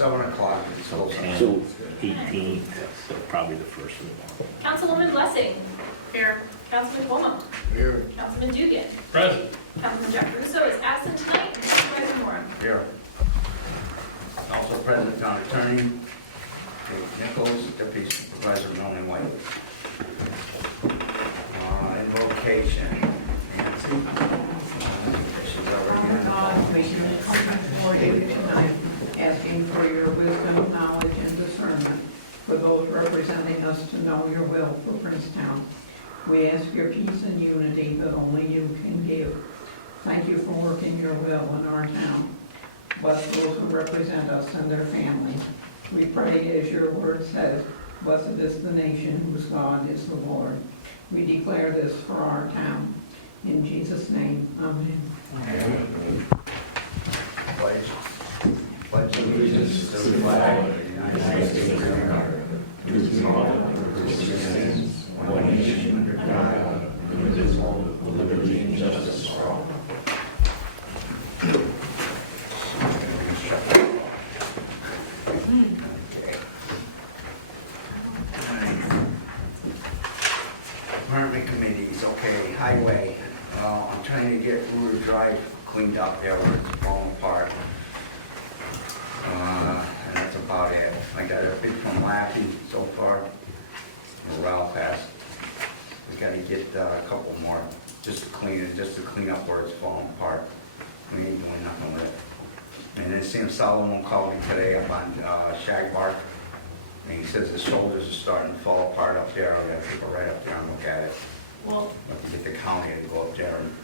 7 o'clock. It's So close. 10, So- 18, so probably the first of the month. Councilwoman Blessing. Here. Councilman Cuomo. Here. Councilman Dugan. Present. Councilman Jeff Russo is absent tonight, and Supervisor Moore. Here. Also present, town attorney, Dave Nichols, deputy supervisor Melanie White. Invocation, Nancy. She's already in. God, we come before you tonight, asking for your wisdom, knowledge, and discernment for those representing us to know your will for Princetown. We ask your peace and unity that only you can give. Thank you for working your will in our town. Bless those who represent us and their families. We pray, as your word says, blessed is the nation whose God is the Lord. We declare this for our town. In Jesus' name, amen. Pledge allegiance to the flag of the United States of America, to the republic for which it stands, one nation under God, indivisible, with liberty and justice for all. Department committees, okay, highway. I'm trying to get Ruder Drive cleaned up there where it's falling apart. And that's about it. I got a bid from Laffey so far. Morale passed. We gotta get a couple more, just to clean it, just to clean up where it's falling apart. We ain't doing nothing with it. And then Sam Solomon called me today up on Shag Bark. And he says the shoulders are starting to fall apart up there. I'm gonna take it right up there and look at it. Well, Have to get the county to go up there and,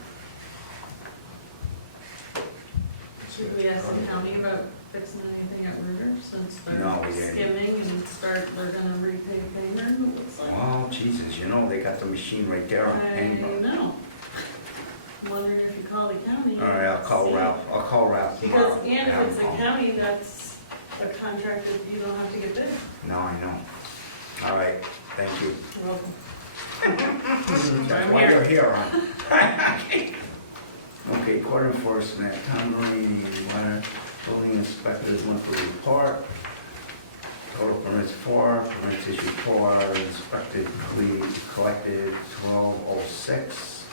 Should we ask the county about fixing anything at Ruger since No, we they're didn't. skimming and they're gonna repay payment, it looks like? oh, Jesus, you know, they got the machine right there on I Payne. know. I'm wondering if you call the county. All right, I'll call see. Ralph. I'll call Ralph tomorrow. Because, and Yeah, if it's I'll a call. county, that's a contract that you don't have to get bid. No, I know. All right, thank you. You're welcome. That's why you're here, huh? Okay, court enforcement, Tom Green, water, building inspectors monthly report. Total permits 4, permits issued 4, inspected, collected 1206.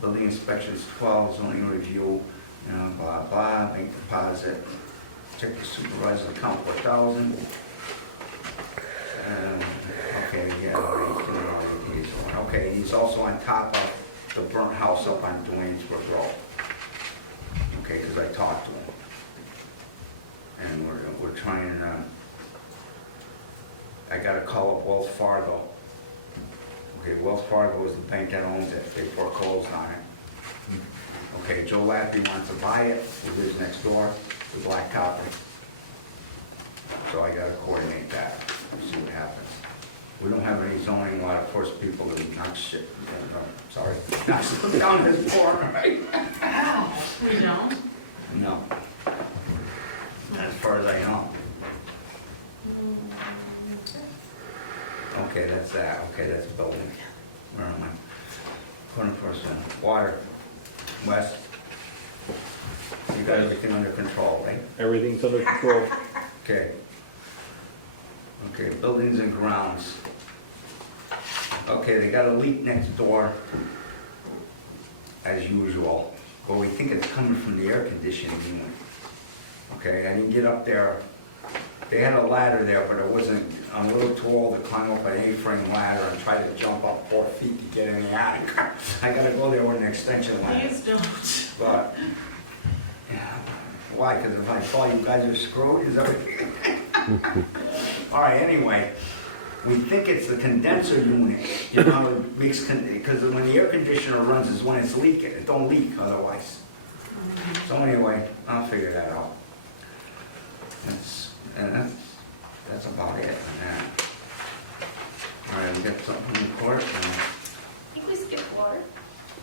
Building inspections 12, zoning review, you know, blah, blah, bank deposit. Check the supervisor's account 4,000. Okay, yeah, all right, doing all of these. Okay, he's also on top of the burnt house up on Dwaynesburg Road. Okay, because I talked to him. And we're trying, I gotta call up Wells Fargo. Okay, Wells Fargo is the bank that owns it, they foreclosed on it. Okay, Joe Laffey wants to buy it, he lives next door, the blacktop it. So I gotta coordinate that, see what happens. We don't have any zoning law to force people to knock shit, sorry, knock stuff down his door, right? We don't? No. As far as I know. Okay, that's that, okay, that's building. Where am I? Code enforcement, water, west. You got everything under control, right? Everything's under control. Okay. Okay, buildings and grounds. Okay, they got a leak next door, as usual, but we think it's coming from the air conditioning unit. Okay, I didn't get up there. They had a ladder there, but it wasn't, I'm a little too old to climb up an A-frame ladder and try to jump up 4 feet to get in the attic. I gotta go there with an extension ladder. Please don't. But, yeah, why? Because if I fall, you guys are screwed, is everything? All right, anyway, we think it's the condenser unit, you know, it makes, because when the air conditioner runs is when it's leaking, it don't leak otherwise. So anyway, I'll figure that out. That's about it on that. All right, we got something in court. I think we skipped water.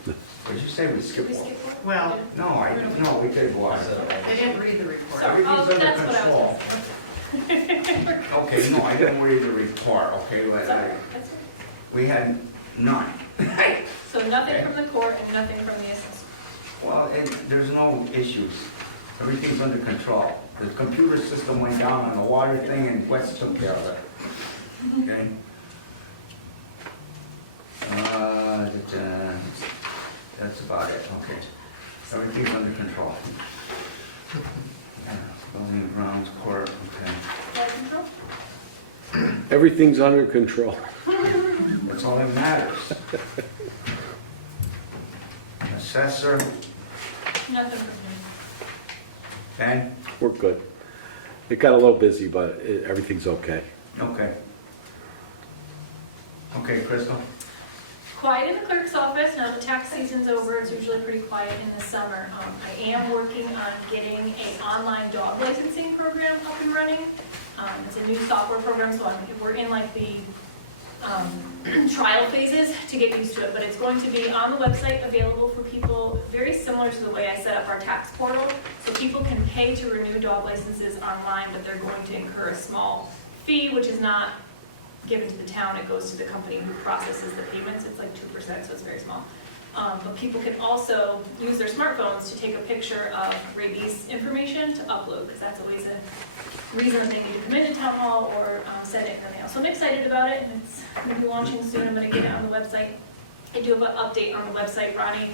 What did you say, we Did skipped we one? skip water? Well, No, we did water. they didn't read the report. Sorry. Everything's Oh, under that's what I control. was. Okay, no, I didn't read the report, okay, but Sorry, that's it. we had none. So nothing from the court and nothing from the assessor. Well, there's no issues. Everything's under control. The computer system went down on the water thing and Wes took care of it. Okay? That's about it, okay. Everything's under control. Building and grounds court, okay. Flood control? Everything's under control. That's all that matters. Assessor, Nothing from me. Ben? We're good. It got a little busy, but everything's okay. Okay. Okay, Crystal? Quiet in the clerk's office, now the tax season's over, it's usually pretty quiet in the summer. I am working on getting an online dog licensing program up and running. It's a new software program, so we're in like the trial phases to get used to it, but it's going to be on the website, available for people, very similar to the way I set up our tax portal. So people can pay to renew dog licenses online, but they're going to incur a small fee, which is not given to the town, it goes to the company who processes the payments. It's like 2%, so it's very small. But people can also use their smartphones to take a picture of rabies information to upload, because that's always a reason that they need to come into town hall or send it in the mail. So I'm excited about it, and it's going to be launching soon. I'm going to get it on the website. I do have an update on the website. Ronnie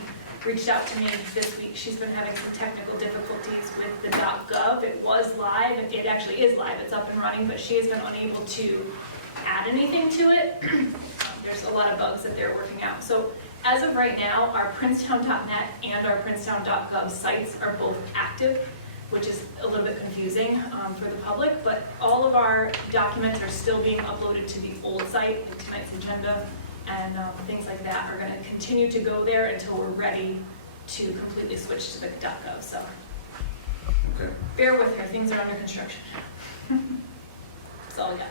reached out to me this week. She's been having some technical difficulties with the .gov. It was live, it actually is live, it's up and running, but she has been unable to add anything to it. There's a lot of bugs that they're working out. So as of right now, our princetown.net and our princetown.gov sites are both active, which is a little bit confusing for the public, but all of our documents are still being uploaded to the old site, like tonight's agenda, and things like that are gonna continue to go there until we're ready to completely switch to the .gov, so Okay. bear with her, things are under construction. That's all I got.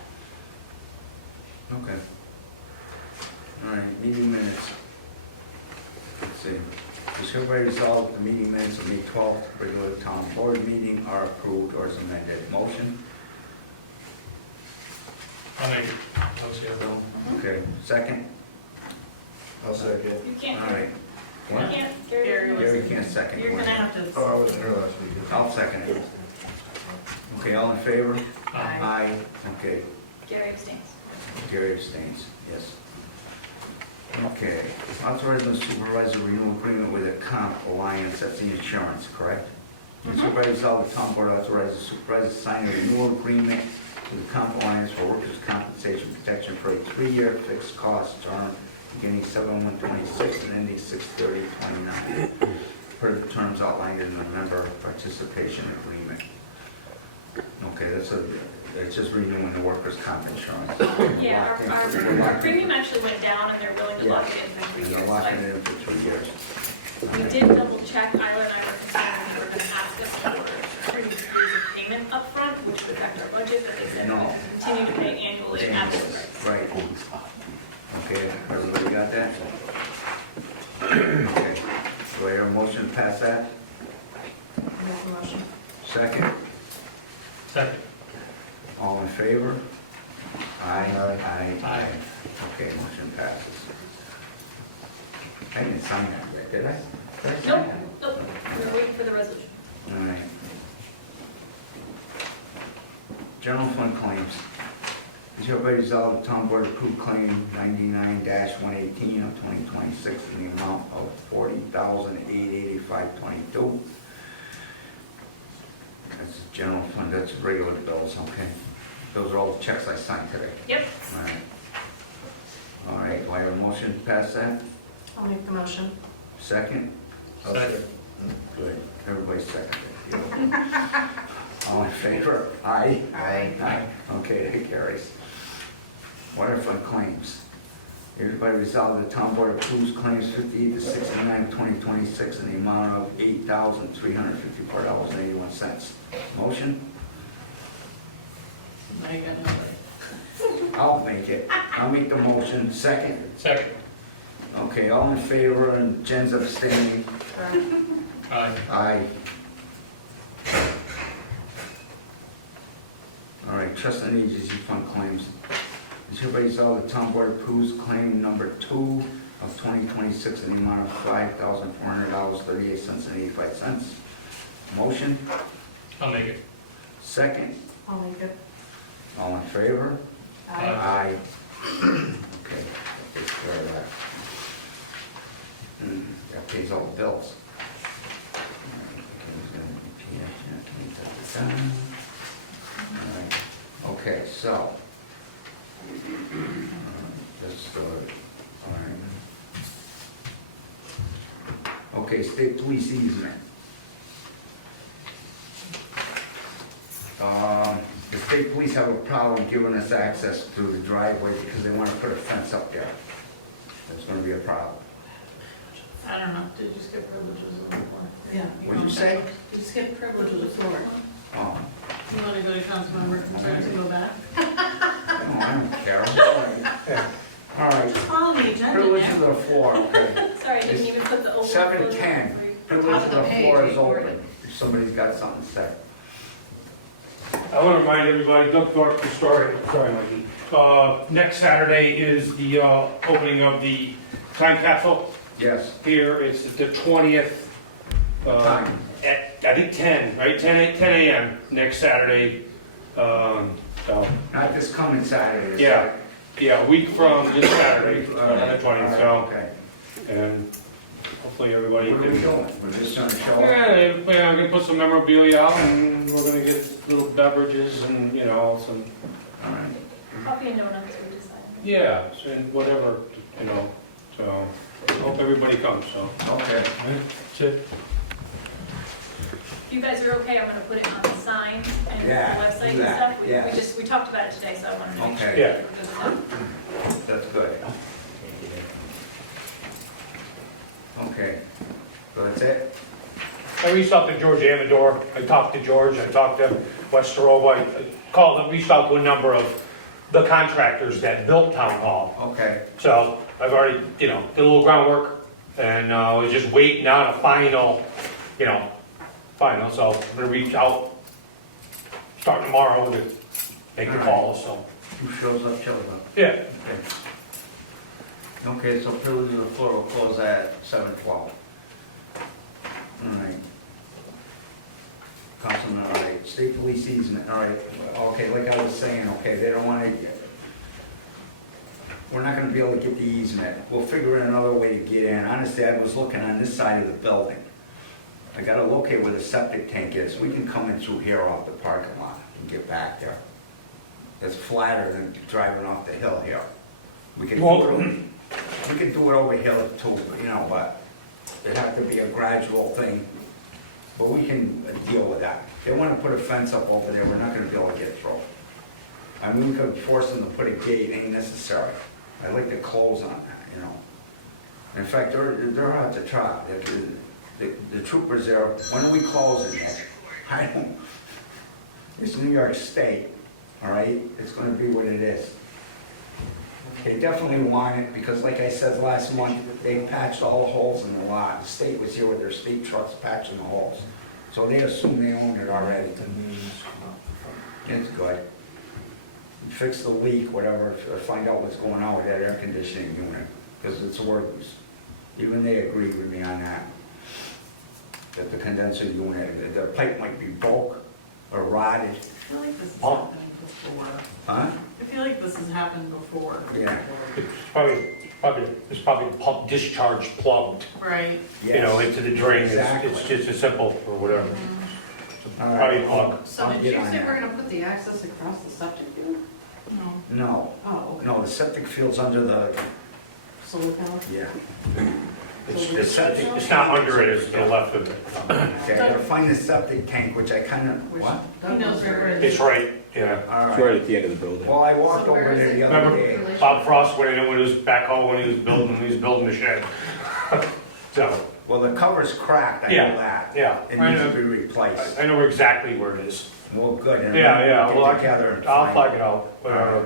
Okay. All right, meeting minutes. Let's see. Does everybody resolve the meeting minutes of May 12th, regular town board meeting are approved or as amended? Motion? I'll make it. I'll see it. Bill? Okay, second? I'll second. You All can't, right. you What? can't, Gary Gary. was- Gary can't second. You're gonna have to. Oh, I wasn't here last week. I'll second it. Okay, all in favor? Aye. Aye. Okay, Gary abstains. Gary abstains, yes. Okay, authorizing the supervisor renewal agreement with the Comp Alliance, that's the insurance, correct? The supervisor resolved the town board authorizes the supervisor to sign a renewal agreement with the Comp Alliance for workers' compensation protection for a 3-year fixed cost term beginning 7/1/26 and ending 6/30/29, per the terms outlined in the member participation agreement. Okay, it's just renewing the workers' comp insurance. Yeah, our premium actually went down and they're willing to lock it in for 3 And years. they're So locking it in for 3 years. we did double check, Isla and I were concerned that they were gonna ask us for 3 years of payment upfront, which would affect our budget, but they said No. we'll continue to pay annually at this price. Right. Okay, everybody got that? Okay, do I hear a motion to pass that? Make a motion. Second? Second. All in favor? Aye. Aye. Aye. Okay, motion passes. I didn't sign that yet, did I? Did I sign Nope, that? nope, we're waiting for the resolution. All right. General fund claims. Is hereby resolved the town board approved claim 99-118 of 2026 in the amount of $40,885.22. That's general fund, that's regular bills, okay? Those are all the checks I signed today. Yep, All right. All right, do I have a motion to pass that? I'll make the motion. Second? Second. Good, everybody seconded. All in favor? Aye? Aye. Aye, okay, that carries. Water fund claims. Everybody resolved the town board approves claims 58 to 69, 2026 in the amount of $8,354.81. Motion? Now you gotta have I'll make it. I'll make the motion. Second? Second. Okay, all in favor, and Jen's abstaining. Aye. Aye. All right, trust and agency fund claims. Is hereby resolved the town board approves claim number 2 of 2026 in the amount of $5,400.38 and 85 cents. Motion? I'll make it. Second, I'll make it. all in favor? Aye. Aye. Okay, that takes care of that. That pays all the bills. All right, okay, so. That's the, all right. Okay, state police easement. The state police have a problem giving us access to the driveway because they want to put a fence up there. That's gonna be a problem. I don't know, did you skip privileges of the floor? Yeah. What'd you say? Did you skip privileges of the floor? Oh, You wanna go to council member concerns and go back? no, I don't care. All right, Just follow the agenda, privilege of Nick. the floor, okay. Sorry, I didn't even put the old. 7:10, privilege of the floor is open, if somebody's got something to say. I want to remind everybody, Doug Thorpe, sorry, Mikey. Next Saturday is the opening of the time capsule Yes, here. It's the 20th. time. At, I think 10, right? 10 a.m. next Saturday. So, Not this coming Saturday. yeah, a week from this Saturday, the 20th. So, Okay. and hopefully everybody What are we can. doing? We're just gonna show up? Yeah, we're gonna put some memorabilia out, and we're gonna get little beverages and some. All right. Coffee and donuts, we decided. Yeah, and whatever, so, hope everybody comes, so. Okay. That's it. If you guys are okay, I'm gonna put it on the sign and the Yeah, website do and that, stuff. We yes. just, we talked about it today, so I wanted to make sure. Okay. Yeah. we're good with that. That's good. Okay. So that's it? I reached out to George Amador, I talked to George, I talked to Westerova, I called and reached out to a number of the contractors that built Town Hall. Okay. So I've already, did a little groundwork, and was just waiting on a final, so I'm gonna reach out, start tomorrow to make the calls, so. Who shows up, shows up. Yeah. Okay, so privilege of the floor will close at 7:12. All right. Councilman, all right, state police easement, all right, okay, like I was saying, okay, they don't wanna, we're not gonna be able to get the easement, we'll figure out another way to get in. Honestly, I was looking on this side of the building. I gotta locate where the septic tank is, we can come in through here off the parking lot and get back there. It's flatter than driving off the hill here. We can do it over here too, but it'd have to be a gradual thing. But we can deal with that. They want to put a fence up over there, we're not gonna be able to get through. I mean, we could force them to put a gate, ain't necessary. I'd like to close on that, In fact, they're out to try. The troopers there, when are we closing that? I don't, it's New York State, all right? It's gonna be what it is. They definitely want it, because like I said last month, they patched all the holes in the lot. The state was here with their state trucks patching the holes. So they assume they owned it already. It's good. Fix the leak, whatever, find out what's going on with that air conditioning unit, because it's worthless. Even they agree with me on that. That the condenser unit, the pipe might be broke or rotted. I feel like this has Oh. happened before. Huh? I feel like this has happened before. Yeah. It's probably the pump discharge plugged, Right. Yes. into the drain. Exactly. It's just a simple, or whatever. All Probably right. plug. So I'll did get you on say that. we're gonna put the access across the septic unit? No. No, Oh, okay. no, the septic field's under the, Solar panel? yeah. It's it's not under it, it's to the left of it. Okay, I gotta find the septic tank, which I kinda, what? He knows where it is. It's right, yeah. All It's right. right at the end of the building. Well, I walked So where over is there it? the other Remember day. Bob Frost went in with his backhoe when he was building the shed. So, Well, the cover's cracked, I Yeah. know that. yeah, It I needs to know, be replaced. I know exactly where it is. Well, good. and Yeah, we'll well, get together and I'll find flag it out, whatever.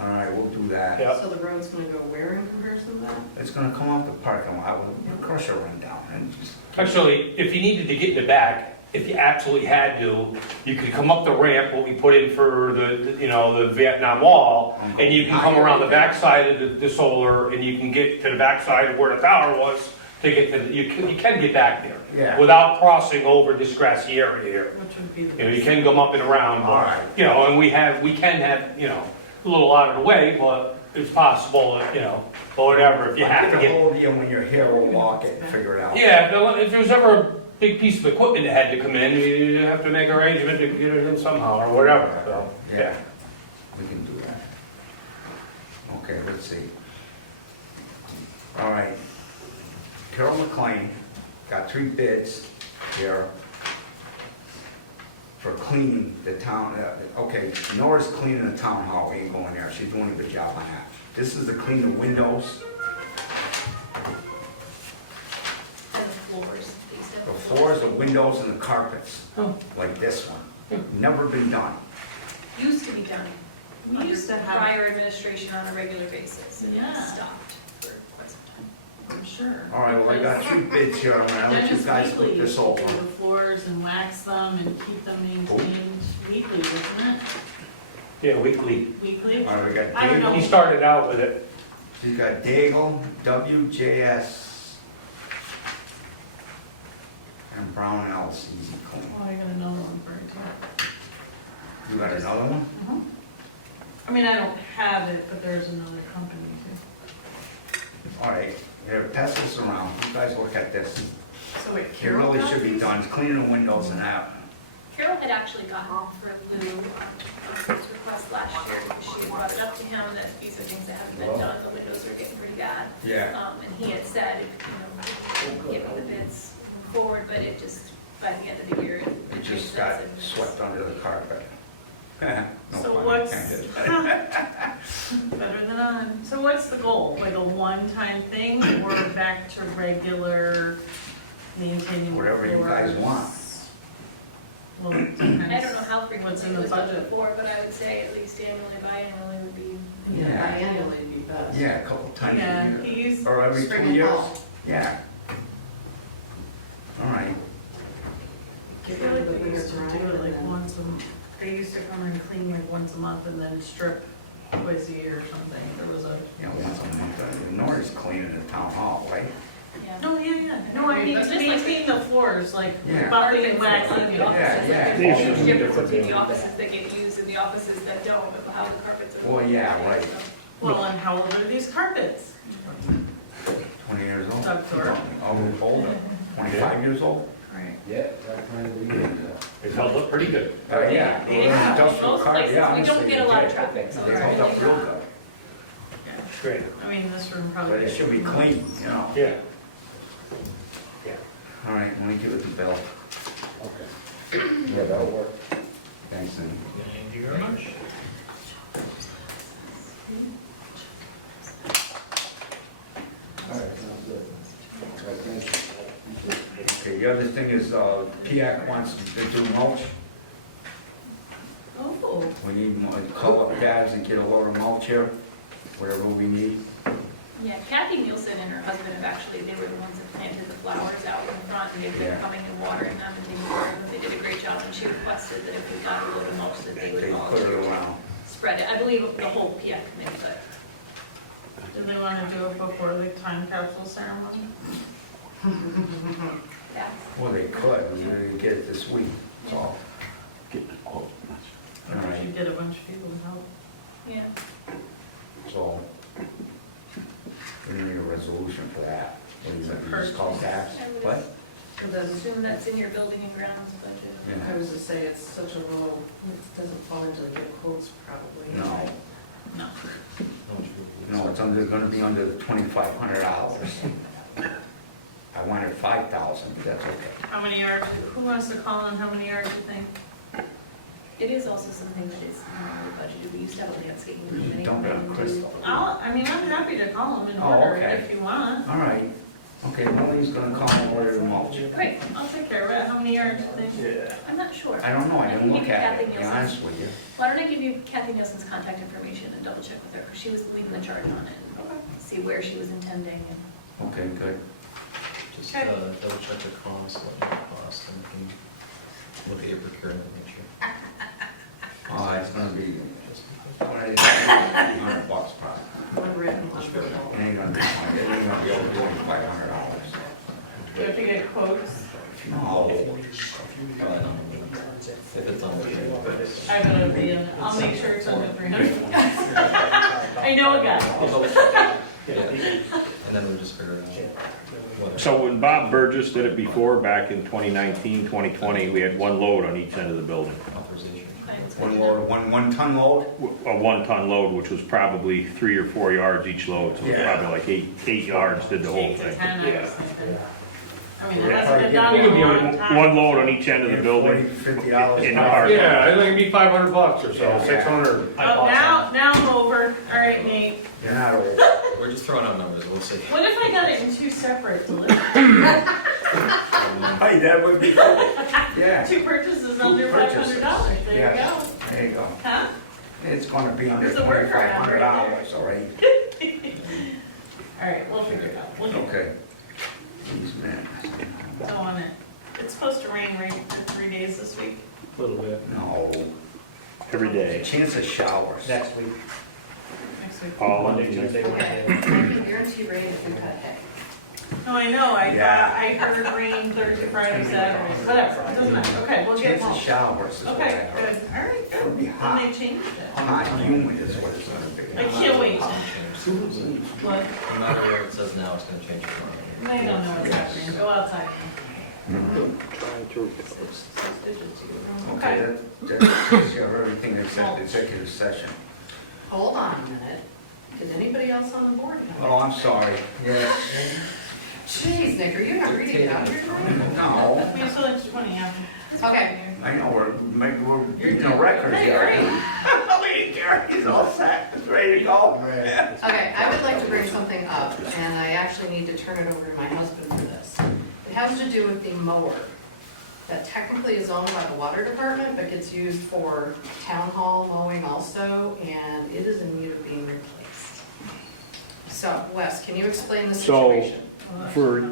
All right, we'll do that. Yep. So the road's gonna go where in comparison to that? It's gonna come off the parking lot with a crusher run down and just, Actually, if you needed to get in the back, if you absolutely had to, you could come up the ramp, what we put in for the Vietnam Wall, and you can come around the backside of the solar, and you can get to the backside of where the tower was, to get to, you can get back there. Yeah. Without crossing over this grassy area here. Which would be the. You know, you can come up and around, All but, right. you know, and we can have, you know, a little out of the way, but it's possible, that, you know, or whatever, if you have to Get a get. hold of you when you're here, we'll walk it and figure it out. Yeah, if there was ever a big piece of equipment that had to come in, you have to make arrangement to get it in somehow or whatever, so, yeah. We can do that. Okay, let's see. All right. Carol McLean got 3 bids here for cleaning the town. Okay, Nora's cleaning the town hall, we ain't going there. She's doing a good job on that. This is to clean the windows, And the floors. They used to have the floors. floors, the windows, and the carpets, Oh. like this one. Never been done. Used to be done. We under used to have- prior administration on a regular basis. And it Yeah. stopped for quite some time. I'm sure. All right, well, I got 3 bids here. I'm gonna let you guys look Weekly, this over. do the floors and wax them and keep them maintained weekly, isn't it? Yeah, weekly. Weekly? All right, we got I don't know. He Daigle. started out with it. You got Daigle, WJS, and Brown and Else Easy Clean. Oh, I got another one for it too. You got another one? I mean, I don't have it, but there's another company too. All right, here, pass this around. You guys look at this. So wait, It Carol really got should be these? done. It's cleaning the windows and that. Carol had actually gotten for Lou his request last year, because she had brought it up to him that these are things that haven't been done, the windows are getting pretty bad. Yeah. And he had said, give me the bids forward, but it just, by the end of the year, It it just got swept under the carpet. No So pun what's, intended. better than I'm, so what's the goal? Like a one-time thing or back to regular maintaining? Whatever you guys floors? want. Well, it I don't depends. know how What's frequently in it the was done budget? before, but I would say at least annually, biannually would be. Yeah. Biannually would be best. Yeah, a couple times Yeah, a year. he's. Or every spring 2 and years. fall. Yeah. All right. I feel like they used to do it like once they used to come and clean like once a month and then strip twice a year or something. There was a. Yeah, once a month. Nora's cleaning the town hall, right? Yeah. No, yeah. No, I mean, That's to just like- maintain the floors, like Yeah. buffing and waxing. The offices, Yeah, like, yeah. There's a huge difference between the offices that get used and the offices that don't, of how the carpets are. Well, yeah, right. Well, and how old are these carpets? 20 years old? Doug Thorpe. Oh, older. 25 years old? Right. Yeah, that kind of weekend. It held up pretty good. Yeah. They have. Industrial Most car, places, yeah, we don't honestly, get a lot of they traffic, so did. it's They held up really real not. good. Great. I mean, this room probably. But it should be clean, you know? Yeah. All right, let me give it to Bill. Okay. Yeah, that'll work. Thanks, Cindy. Thank you very much. All right, sounds good. All right, thank you. Okay, the other thing is, PIAC wants to do mulch. Oh, We need more, call up guys and get a load of mulch here, whatever we need. Yeah, Kathy Nielsen and her husband have actually, they were the ones that planted the flowers out in front, and they've been Yeah. coming and watering them and taking care of them. They did a great job, and she requested that if we got a load of mulch, that they would They put volunteer it to around. spread it. I believe the whole PF committee, but did they want to do it before the time capsule ceremony? yeah. Well, they could, we didn't get it this week, so. Get the quote. Or All did right. you get a bunch of people to help? Yeah. So, we need a resolution for that. What do you think, you just call tax? I would What? assume that's in your building and grounds budget. Yeah. I was to say, it's such a low, it doesn't fall into the quotes probably. No, No. no, it's under, gonna be under the $2,500. I wanted 5,000, but that's okay. How many yards, who wants to call on how many yards you think? It is also something that is normally budgeted. We used to have a landscaping committee. Dump it on and do- Crystal. I mean, I'm happy to call them and Oh, order okay. it if you want. All right, okay, Molly's gonna call and order the mulch. Great. I'll take care of it. How many yards do you think? Yeah. I'm not sure. I don't know, I can didn't give look you at Kathy it, to be Nielsen's- honest with you. Why don't I give you Kathy Nielsen's contact information and double check with her, because she was leading the charge on it. See where she was intending and. Okay, good. Just Okay. double check the cost, what it costs, and we can look at your procurement, make sure. It's gonna be, what is it, $100 probably. One written, one It verbal. ain't gonna be, it ain't gonna be over $500. Do I have to get quotes? No. Probably not. If it's under the. I bet it'll be, I'll make sure it's under 300. I know a guy. Yeah, and then we just figure it out. Whether- So when Bob Burgess did it before, back in 2019, 2020, we had one load on each end of the building. Authorization. One load, one ton load? A 1-ton load, which was probably 3 or 4 yards each load, so it was Yeah. probably like eight yards did the whole 8 to thing. 10, I Yeah. was thinking. I mean, it Yeah. hasn't been done It in could a be on long time. One load on each end of the building. $50 In the parking lot. Yeah, I think it'd be $500 or so, Yeah. 600. Oh, now I'm over. All right, Nate. You're not old. We're just throwing out numbers, we'll see. What if I got it in 2 separate deliveries? Hey, that would be cool. Yeah, 2 purchases Two under purchases. $500. There you Yes. go. there you go. Huh? It's gonna be under There's a workaround right $2,500, all right? All right, we'll figure it out. We'll get it. Okay. These men, Go on it. It's supposed to rain right for 3 days this week. A little bit. no. Every day. Chance of showers. Next week, Next week. All Monday, Monday, Tuesday, Wednesday. I can guarantee rain if you cut hay. No, I know. Yeah. I heard rain Thursday, Friday, Saturday. Whatever. It doesn't matter. Okay, we'll get Chance of home. showers is what I Okay, heard. good. All right, It'll good. be Then hot. they changed it. Hot and humid is what it's gonna be. I can't wait. Doesn't change. What? No matter what it says now, it's gonna change tomorrow. They don't know what's happening. Go outside. Okay, that takes care of everything except executive session. Hold on a minute. Is anybody else on the board? Oh, I'm sorry. Yes. Jeez, Nick, are you not reading it out here tonight? No, We have still like 20, yeah. Okay. I know, we're beating a record Hey, here. great. Wait, Gary's all set, it's ready to go. Okay, I would like to bring something up, and I actually need to turn it over to my husband for this. It has to do with the mower that technically is owned by the water department, but gets used for town hall mowing also, and it is in need of being replaced. So, Wes, can you explain the So- situation?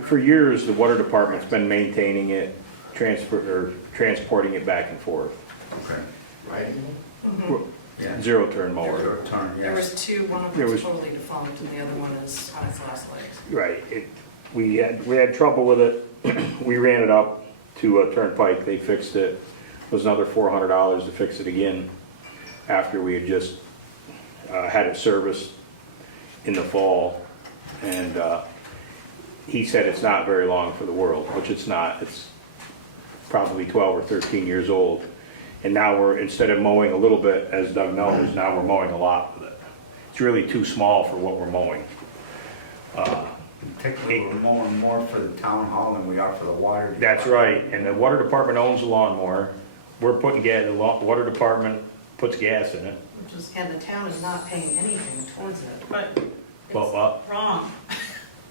For years, the water department's been maintaining it, transporting it back and forth. Okay, right? Mhm. Yeah. Zero-turn mower. Your turn, There yes. was 2, one of There them's was- totally defunct, and the other one is on its last legs. Right, we had trouble with it, we ran it up to a Turnpike, they fixed it. It was another $400 to fix it again, after we had just, had it serviced in the fall. And, he said it's not very long for the world, which it's not, it's probably 12 or 13 years old. And now we're, instead of mowing a little bit, as Doug knows, now we're mowing a lot with it. It's really too small for what we're mowing. Technically, we're mowing more for the town hall than we are for the water. That's right, and the water department owns the lawnmower. We're putting gas, the water department puts gas in it. Which is, And the town is not paying anything towards it. but Well, it's wrong.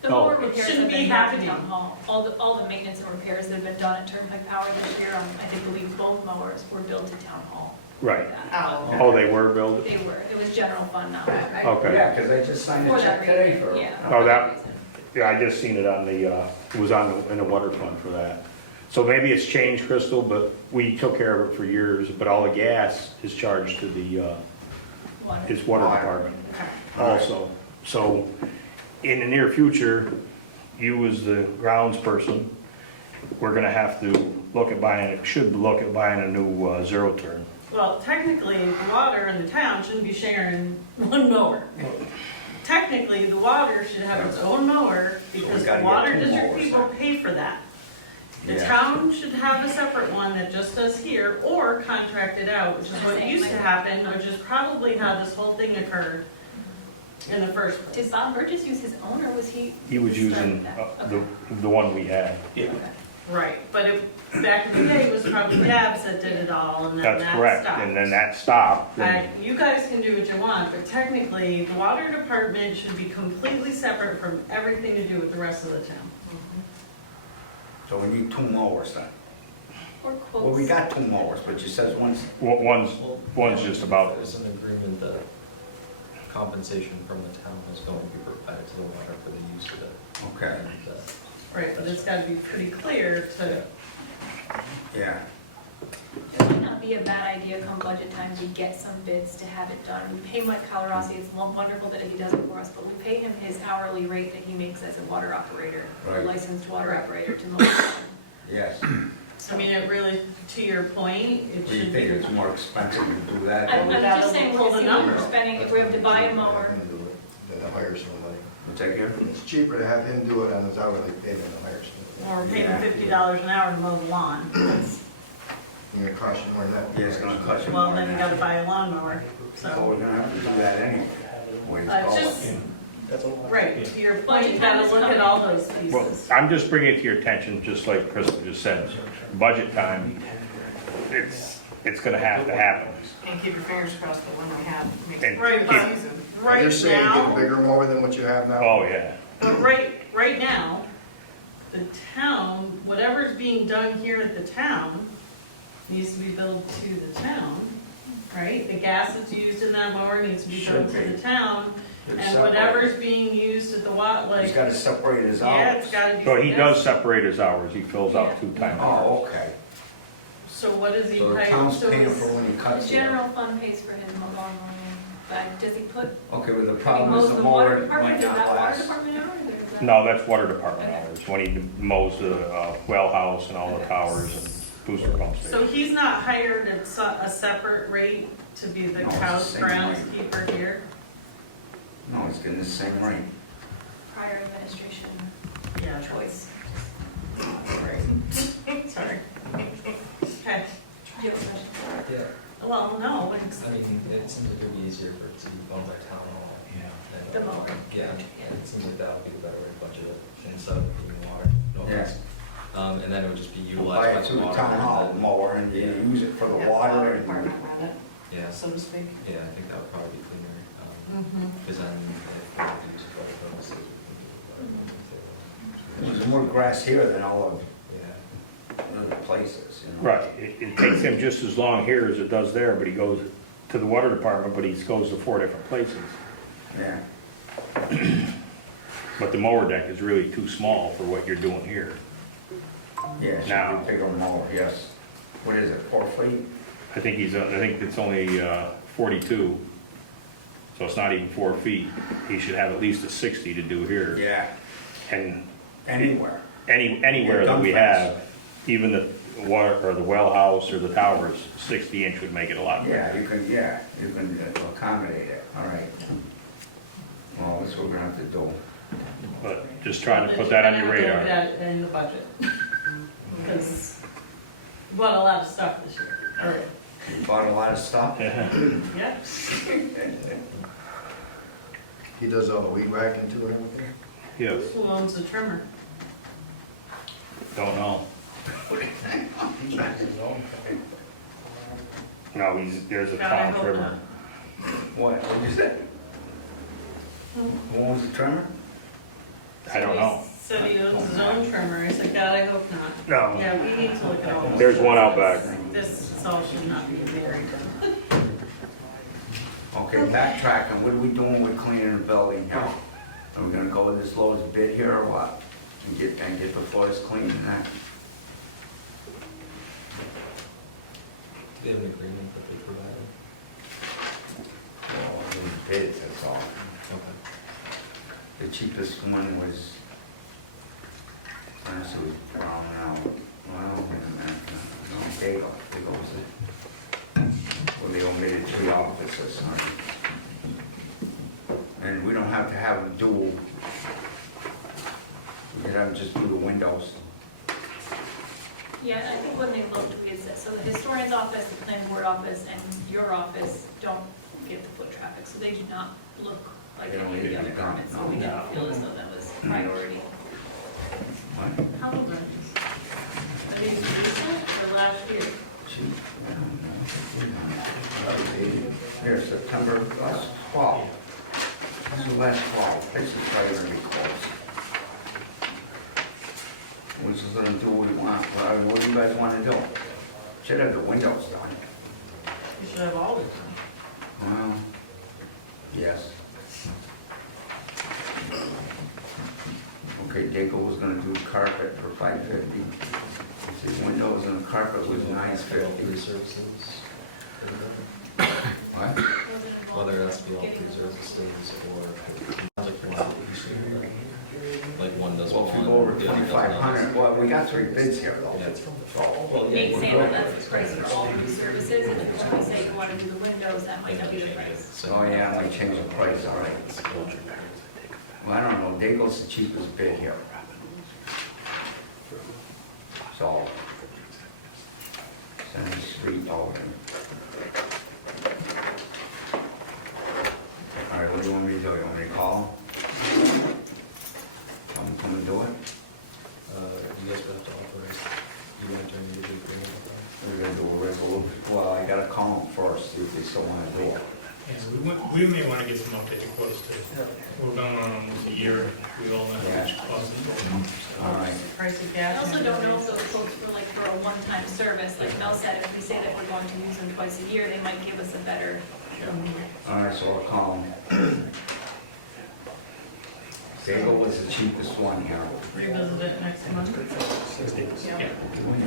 The No. mower repairs Shouldn't have be been done at happening. town hall. All the maintenance and repairs that have been done at Turnpike Power this year, I think believe both mowers were billed to town hall. right. Oh. Oh, they were billed? They were, it was general fund now. Right. Okay. Yeah, because I just signed a For check that today reason, for. yeah. Oh, that- Yeah, I just seen it on the, it was in the water fund for that. So maybe it's changed, Crystal, but we took care of it for years, but all the gas is charged to the, Water. his water Water. department All right. also. So in the near future, you as the grounds person, we're gonna have to look at buying, should look at buying a new zero turn. Well, technically, the water in the town shouldn't be sharing one mower. Technically, the water should have its own mower because gotta the get water 2 district mowers people then. pay for that. The Yeah. town should have a separate one that just does here or contract it out, which is what used to happen, which is probably how this whole thing occurred in the first place. Did Bob Burgess use his own, or was he? He was using Okay. the one we had. Okay. Right, but back in the day, it was probably Dabs that did it all and then That's that correct, stopped. and then that stopped. You guys can do what you want, but technically, the water department should be completely separate from everything to do with the rest of the town. So we need 2 mowers then. Or quotes. Well, we got 2 mowers, but you says one's, One's just about, There's an agreement that compensation from the town is going to be provided to the water for the use of it. okay, And, Right, but it's gotta be pretty clear to, yeah. It might not not be a bad idea come budget time to get some bids to have it done. We pay Mike Calarossi, it's wonderful that he does it for us, but we pay him his hourly rate that he makes as a water operator, a Right. licensed water operator to mow the lawn. Yes. I mean, it really, to your point, it Do you should think be. it's more expensive to do that? I'm than- just saying, Pull we're the see what we're number. spending, if we have to buy a mower. Have him do it Than to hire somebody. What's that, Gary? It's cheaper to have him do it on his hourly pay than to hire somebody. Or paying Yeah. $50 an hour to mow the lawn. You're gonna cost you more than that. Yeah, it's gonna cost you Well, more then than you gotta that. buy a lawnmower, So so. we're gonna have to do that anyway. What it's It's called. just, right, to your point, you Budget gotta time is look at coming. all those Well, pieces. I'm just bringing it to your attention, just like Krista just said, budget time, it's gonna have to happen. And keep your fingers crossed that when we have, makes And it Right, through but the season. right You're saying get a now, bigger mower than what you have now? Oh, yeah. but right now, the town, whatever's being done here at the town needs to be billed to the town, right? The gas that's used in that mower needs to be billed to Should be. the town, It's and separate. whatever's being used at the He's like, gotta separate his yeah, hours. it's gotta be. So he does separate his hours, he fills out 2 time hours. Oh, okay. So what is he So the paying? town's So paying it's- for when he The cuts it. general fund pays for his lawn mowing, but does he put, Okay, but the he problem is mows the the water mower department, might is not that water last. department hours, or is that? No, that's water department Okay. hours, when he mows the well house and all the towers and booster pump So stations. he's not hired at a separate rate to be the No, it's the house same rate. groundskeeper here? No, he's getting the same rate. Prior administration Yeah, choice. right. Sorry. Okay, Do you have a question? Yeah, well, no, it's, I mean, it seems like it would be easier for it to be owned by town hall. The mower. Yeah, it seems like that would be the better way to budget it instead of being water. No offense. And then it would just be You buy utilized by it the through the water. town hall mower and you use it for the Have water and. department run it, Yeah, so to speak. yeah, I think that would probably be cleaner, mhm. because then if we use water purposes, we can do There's more grass here than all of Yeah. other places, you know? Right, it takes him just as long here as it does there, but he goes to the water department, but he goes to 4 different places. Yeah. But the mower deck is really too small for what you're doing here. Yeah, it should Now. be a bigger mower, yes. What is it, 4 feet? I think I think it's only 42, so it's not even 4 feet. He should have at least a 60 to do here. Yeah, And anywhere. anywhere that we have, even the water, or the well house or the towers, 60-inch would make it a lot Yeah, better. you can accommodate it, all right. Well, that's what we're gonna have to do. But just trying to put that on your You're gonna radar. have to that in the budget. Because we bought a lot of stuff this year, already. You bought a lot of stuff? Yeah. Yeah, He does all the weed whacking too and everything? Yes, who owns the trimmer? don't know. No, there's a God, I town hope trimmer. not. What you say? Who owns the trimmer? I don't know. He said he owns his own trimmer, I said, God, I hope not. No. Yeah, we need to look at all this. There's one out back. This all should not be very done. Okay, backtracking, what are we doing with cleaning the building now? Are we gonna go with this lowest bid here or what? And get the floors clean and that? Do they have an agreement that they provided? Well, I mean, bids, that's all. Okay. The cheapest one was, honestly, Brown now, well, wait a minute, no, Daigle was it. Well, they omitted 3 offices, huh? And we don't have to have them dual. We could have them just do the windows. Yeah, I think when they looked, we had said, so the historian's office, the planning board office, and your office don't get the foot traffic, so they do not look like They don't any of need the to other be done, permits, so no. we didn't feel as though that was a priority. What? How old are these? Are these recent or last year? Gee, I don't know. Here, September, last fall. This is last fall, this is probably gonna be close. We're just gonna do what we want, what do you guys wanna do? Should have the windows done. You should have all of them. Well, yes. Okay, Daigle was gonna do carpet for $550. He said, windows and the carpet was $9.50. Services. What? Whether it has to be all three services or, like for now, like one does Well, one. if you go over the other does another. 2,500, well, we got 3 bids here though. Yeah. Well, The example, that's the price for all three services, and if you say you want to do the windows, that might not be the price. Oh, yeah, we changed the price, all right. Well, I don't know, Daigle's the cheapest bid here. So, Center Street, Alden. All right, what do you want me to do? You want me to call? Come and do it? You guys would have to authorize, you want to do the agreement with them? We're gonna do a resolution. Well, I gotta call them first, see if they still wanna do it. Yeah, we may want to get some updated quotes too. We're going on almost a year, we all know how much it costs. All right. Price of I gas. also don't know if those quotes were like for a one-time service, like Mel said, if we say that we're going to use them twice a year, they might give us a better. All right, so I'll call them. Daigle was the cheapest one here. Revisit it next month. Yeah.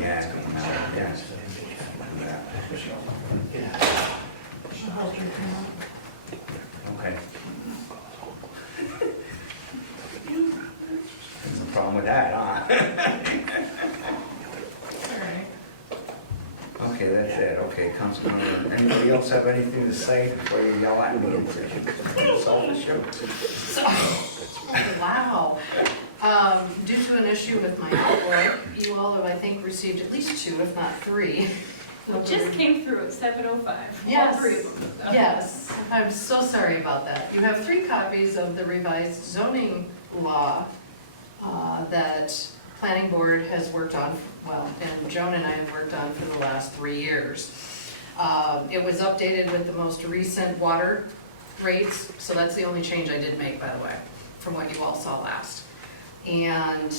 Yeah, it doesn't matter, yeah. I'll help you come up. Okay. There's no problem with that, huh? All right. Okay, that's it. Okay, Councilman, anybody else have anything to say before you yell at me? Selfish you. Wow. Due to an issue with my Outlook, you all have, I think, received at least 2, if not 3. It just came through at 7:05. All Yes. 3 of them. Yes, I'm so sorry about that. You have 3 copies of the revised zoning law that planning board has worked on, well, and Joan and I have worked on for the last 3 years. It was updated with the most recent water rates, so that's the only change I did make, by the way, from what you all saw last. And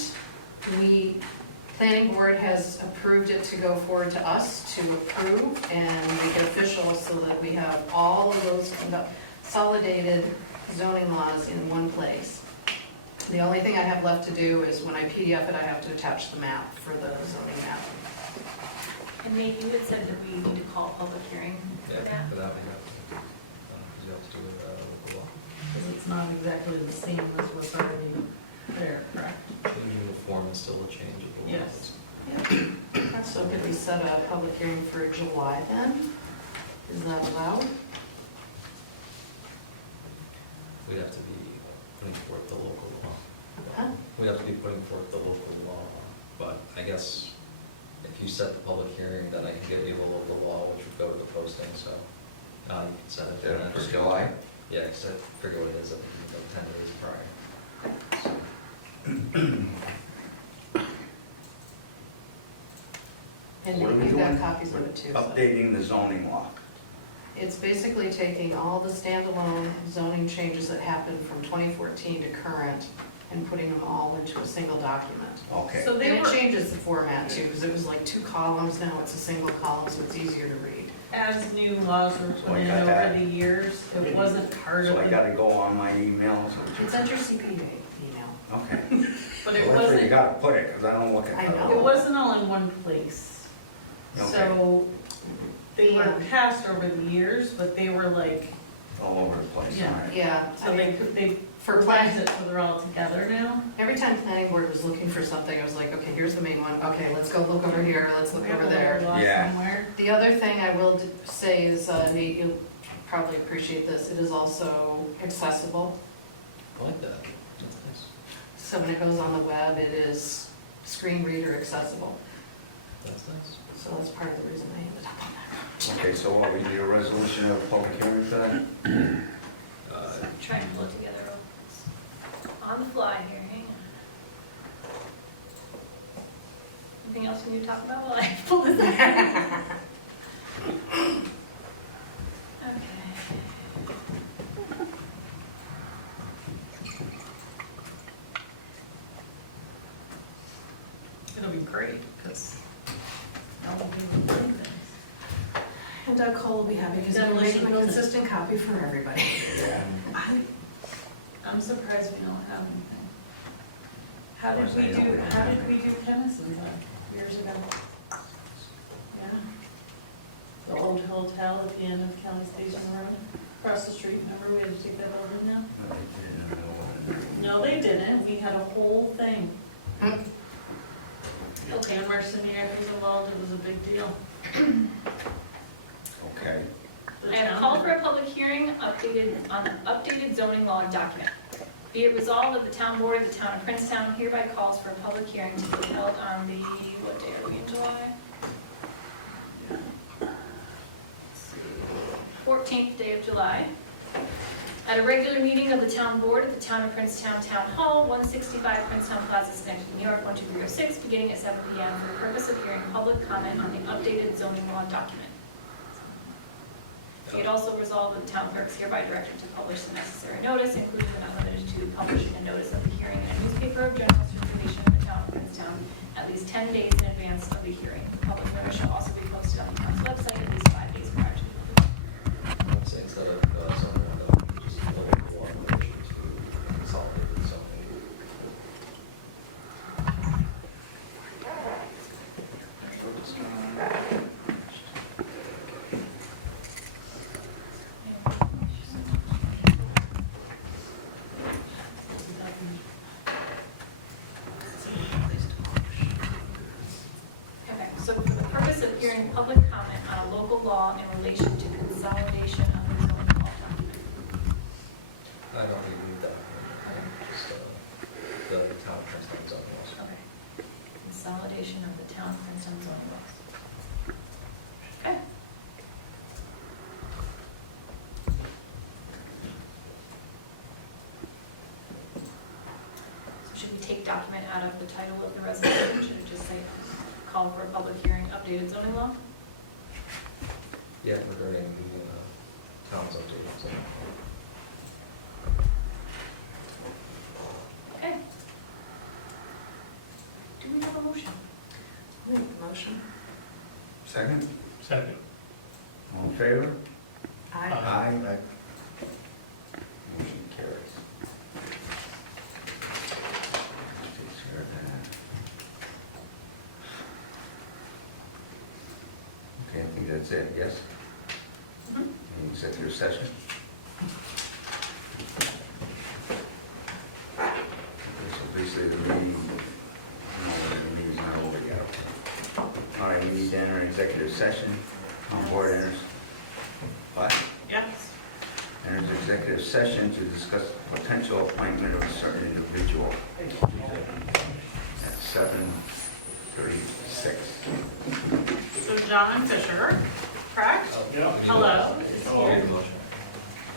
planning board has approved it to go forward to us to approve and make it official so that we have all of those consolidated zoning laws in one place. The only thing I have left to do is when I PDF it, I have to attach the map for the zoning map. And Nate, you had said that we need to call a public hearing Yeah, for that. for that we have to, you have to do it with the law. Because it's not exactly the same as what's already there, correct? Changing the form is still a change of the law. Yes. So could we set a public hearing for July then? Is that allowed? We'd have to be putting forth the local law. Huh? We'd have to be putting forth the local law, but I guess if you set the public hearing, then I can give you the local law, which would go to the posting, so, you can set it for Yeah, that. for July? Yeah, because I forget what it is, I think it's like 10 days prior. So, And What are we you've got doing? copies of it too. so. Updating the zoning law. It's basically taking all the standalone zoning changes that happened from 2014 to current and putting them all into a single document. Okay. So And they it were, changes the format too, because it was like 2 columns, now it's a single column, so it's easier to read. as new laws were So put I in got over that. the years, it wasn't part of So I it, gotta go on my emails. It's at your CPA email. Okay. but it Well, that's where you wasn't, gotta put it, because I don't look at. I know. it wasn't all in one place. Okay. So they were Yeah. passed over the years, but they were like, All over the place, Yeah. all right. Yeah, so they for revised plan, it so they're all together now. every time planning board was looking for something, I was like, okay, here's the main one, okay, let's go look over here, let's look We have over a there. little law Yeah. somewhere. The other thing I will say is, Nate, you'll probably appreciate this, it is also accessible. I like that, that's nice, So when it goes on the web, it is screen reader accessible. that's nice. So that's part of the reason I ended up on that. Okay, so what, we need a resolution of public hearing for that? Try and pull it together on the fly here, hang on. Anything else you need to talk about while I pull this out? Okay. It'll be great, because now we'll be able to do things. And Doug Cole will be happy because he'll make a consistent copy for everybody. Yeah. I'm surprised we don't have anything. How did Of course, I we know we do, don't how have did we do Tennyson years ago? old hotel at the end of Kelly Station Road, across the street, remember, we had to take that building down? No, they didn't, we had a whole thing. Okay, And Mercenary was involved, it was a big deal. Okay. The I have town- called for a public hearing on the updated zoning law document. Be it resolved that the town board of the town of Princetown hereby calls for a public hearing to be held on the, what day are we in July? 14th day of July. At a regular meeting of the town board at the town of Princetown Town Hall, 165 Princetown Plaza, Schenectady, New York, 12306, beginning at 7 p.m. for the purpose of hearing public comment on the updated zoning law document. Be it also resolved that the town clerk is hereby directed to publish the necessary notice, including but not limited to publishing a notice of the hearing in a newspaper of general circulation in the town of Princetown at least 10 days in advance of the hearing. The public notice shall also be posted on the town's website at least 5 days prior to the hearing. Let's say instead of something that we just look at one motion to consolidate with something. Okay, so for the purpose of hearing public comment on a local law in relation to consolidation of the zoning law document. I don't think we need that. Just, the town of Princeton zoning laws. Okay. Consolidation of the town of Princeton zoning laws. Okay. So should we take document out of the title of the resolution? Should it just say call for a public hearing, updated zoning law? Yeah, regarding the town's update. So. Okay. Do we have a motion? Motion? Second? Second. All in favor? Aye. Aye. Motion carries. Takes care of that. Okay, I think that's it, yes? Mhm. Any executive session? Okay, so basically the meeting, no, the meeting's not over yet. All right, we need to enter an executive session. On board enters. What? Yes. Enters executive session to discuss potential appointment of a certain individual at 7:36. So John Fisher, correct? Yeah. Hello?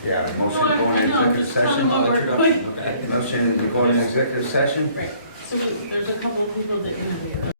Yeah, motion to No, go I into know, executive just tell them session. what we're doing. Motion to go into executive session. Right, so there's a couple of people that interviewed.